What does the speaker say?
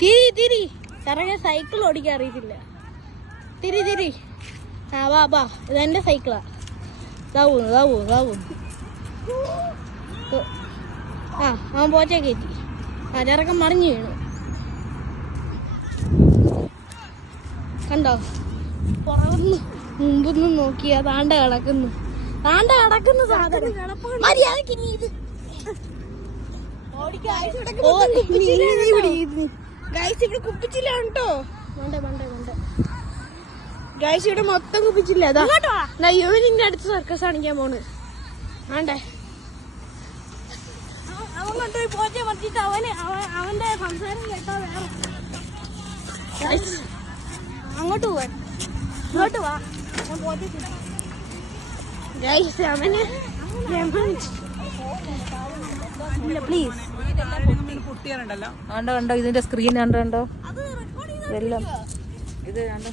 തിരി ചെറുക്കൻ സൈക്കിൾ ഓടിക്കാൻ അറിയത്തില്ല. തിരി ആ വാ ഇതെന്റെ സൈക്കിളാ. ഇതാവൂ ആ അവൻ പോച്ച കയറ്റി. ആ ചെറുക്കൻ മറിഞ്ഞു വീണു. കണ്ടോ? പുറകുന്ന് മുമ്പൊന്നും നോക്കിയാ താണ്ട കിടക്കുന്നു സാധനം. മര്യാദക്ക് നീ ഇത് ഇവിടെ കുപ്പിച്ചില്ലാണ് കേട്ടോ. വേണ്ട ഗൈസ് ഇവിടെ മൊത്തം കുപ്പിച്ചില്ല. ഇവനിന്റെ അടുത്ത് സർക്കസ് കാണിക്കാൻ പോണ്. വേണ്ടേ അവൻ കൊണ്ടുപോയി പോച്ച മറിച്ചിട്ട് അവന്റെ സംസാരം കേട്ടോ. വേറെ അങ്ങോട്ട് പോവാൻ ഇങ്ങോട്ട് വാ. ഞാൻ പോച്ച ഗൈസ് അവന് പ്ലീസ്. കണ്ടോ ഇതിന്റെ സ്ക്രീൻ കണ്ടോ ഇതെല്ലാം ഇത് കണ്ടോ.